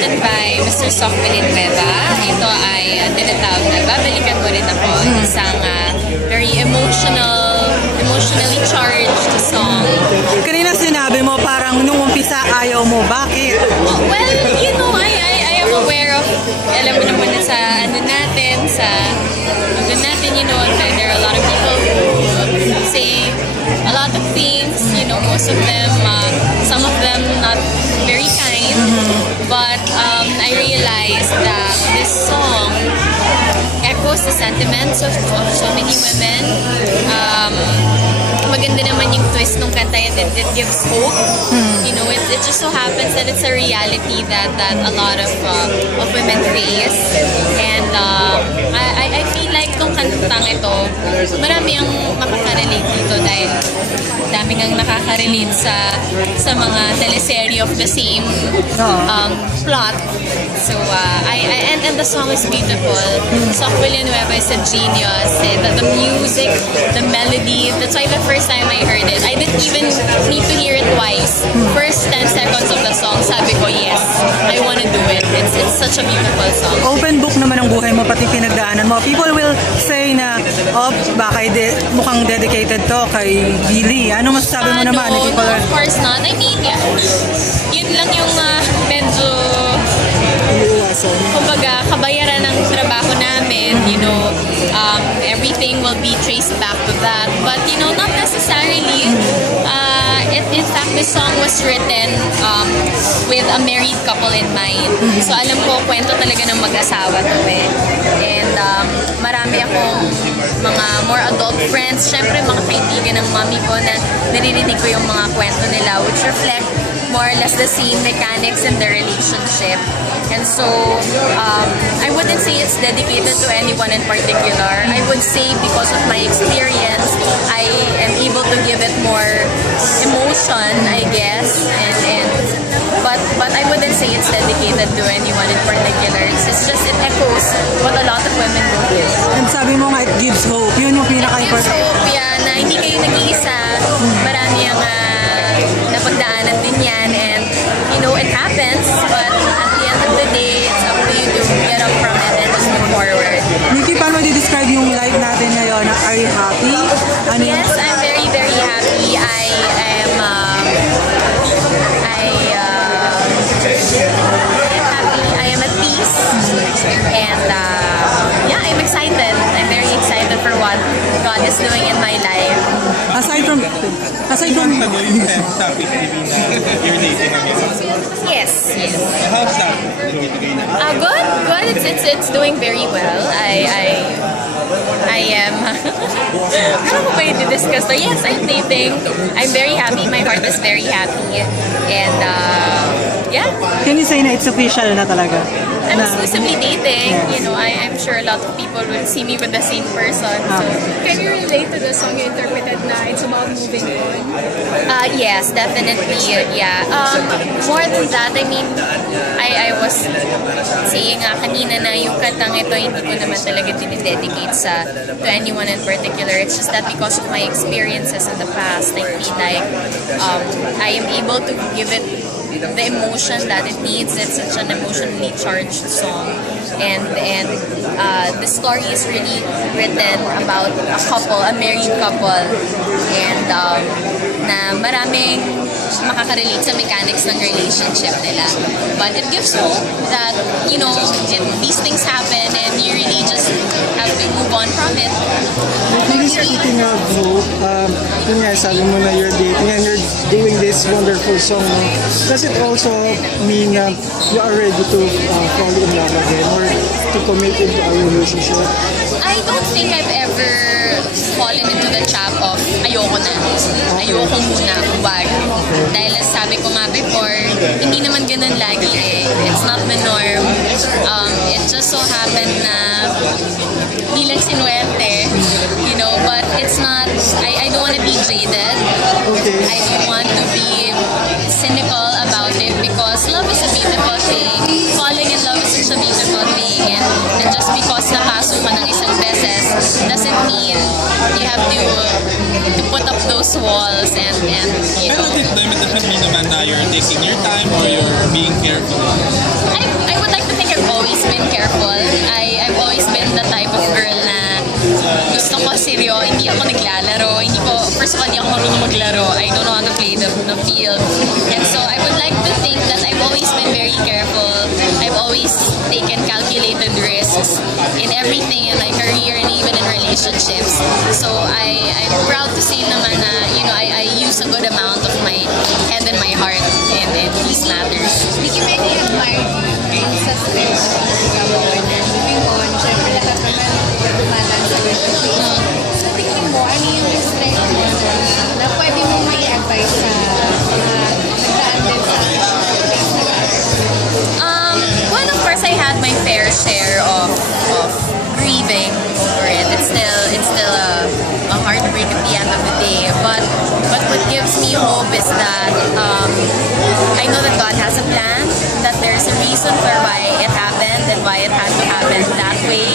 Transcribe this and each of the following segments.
written by Mr. Sok Villanueva. Ito ay tinatawag na Babalikan Mo Rin Ako. Isang very emotionally charged song. Kanina sinabi mo parang nung umpisa ayaw mo. Bakit? Well, you know, I am aware of, alam mo naman sa you know, there are a lot of people who say a lot of things, you know, most of them, some of them not very kind, but I realized that this song echoes the sentiments of so many women. Maganda naman yung twist ng kanta, and it gives hope. You know, it just so happens that it's a reality that a lot of women face, and I feel like tong kantang ito, marami ang makakarelate dito dahil dami ngang nakaka-relate sa mga teleserye of the same plot. So and the song is beautiful. Sok Villanueva is a genius. The music, the melody, that's why the first time I heard it, I didn't even need to hear it twice. First 10 seconds of the song, sabi ko, yes, I wanna do it. It's such a beautiful song. Open book naman ang buhay mo, pati pinagdaanan mo. People will say na, oh, baka mukhang dedicated to kay Billy. Ano masasabi mo naman? No, of course not. I mean, yeah, yun lang yung medyo, kumbaga, kabayaran ng trabaho namin, you know, everything will be traced back to that. But, you know, not necessarily. In fact, this song was written with a married couple in mind. So, alam ko, kwento talaga ng mag-asawa to eh. And marami akong mga more adult friends, syempre mga kaibigan ng mami ko na naririnig ko yung mga kwento nila, which reflect more or less the same mechanics in the relationship. And so, I wouldn't say it's dedicated to anyone in particular. I would say because of my experience, I am able to give it more emotion, I guess. But I wouldn't say it's dedicated to anyone in particular. It's just, it echoes what a lot of women go through. And sabi mo nga, it gives hope. Yun yung pinaka-important. It gives hope, yeah, na hindi kayo nag-iisa. Marami ang napagdaanan din yan. And, you know, it happens. But at the end of the day, it's up to you to get up from it and just move forward. Nikki, paano di-describe yung life natin ngayon? Are you happy? Yes, I'm very, very happy. I am happy. I am at peace. And yeah, I'm excited. I'm very excited for what God is doing in my life. Aside from Yes. How's that? Good. It's doing very well. I am ano ko ba yung discuss to? Yes, I'm dating. I'm very happy. My heart is very happy. And yeah. Can you say na it's official na talaga? I'm exclusively dating. Yes. You know, I'm sure a lot of people will see me with the same person. So. Can you relate to the song you interpreted na it's about moving on? Yes, definitely. Yeah. More than that, I mean, I was saying kanina na yung kantang ito, hindi ko naman talaga dinidedicate to anyone in particular. It's just that because of my experiences in the past, I feel like I am able to give it the emotion that it needs. It's such an emotionally charged song, and the story is really written about a couple, a married couple, and na maraming makakarelate sa mechanics ng relationship nila. But it gives hope that, you know, these things happen and you really just have to move on from it. Speaking of hope, yun nga, sabi mo na you're dating and you're doing this wonderful song, no? Does it also mean you are ready to fall in love again or to commit into a relationship? I don't think I've ever fallen into the trap of ayoko na. Ayoko muna, wag. Dahil sabi ko nga before, hindi naman ganun lagi eh. It's not the norm. It just so happened na di lang sinuwerte, you know, but it's not, I don't want to be jaded. Okay. I don't want to be cynical about it because love is a beautiful thing. Falling in love is such a beautiful thing, and just because napaso ka ng isang beses doesn't mean you have to put up those walls and you know. Pero it doesn't mean naman na you're taking your time or you're being careful. I'm hindi ako naglalaro. First of all, hindi ako marunong maglaro. I don't know how to play the field. And so I would like to think that I've always been very careful. I've always taken calculated risks in everything in my career and even in relationships. So I'm proud to say naman na, I use a good amount of my head and my heart in these matters. Nikki, many admire you in suspension. Moving on, syempre dumadaan sa relationship. So tingin mo, ano yung strength mo na pwede mo may advice sa nagdaan din sa Well, of course, I had my fair share of grieving over it. It's still a heartbreak at the end of the day. But what gives me hope is that I know that God has a plan, that there's a reason for why it happened and why it had to happen that way.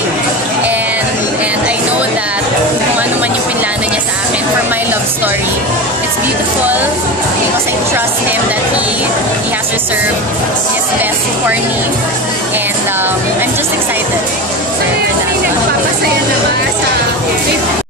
And I know that kung ano man yung pinlano niya sa akin for my love story, it's beautiful because I trust Him that He has reserved His best for me. And I'm just excited for that. Nagpapasaya naman sa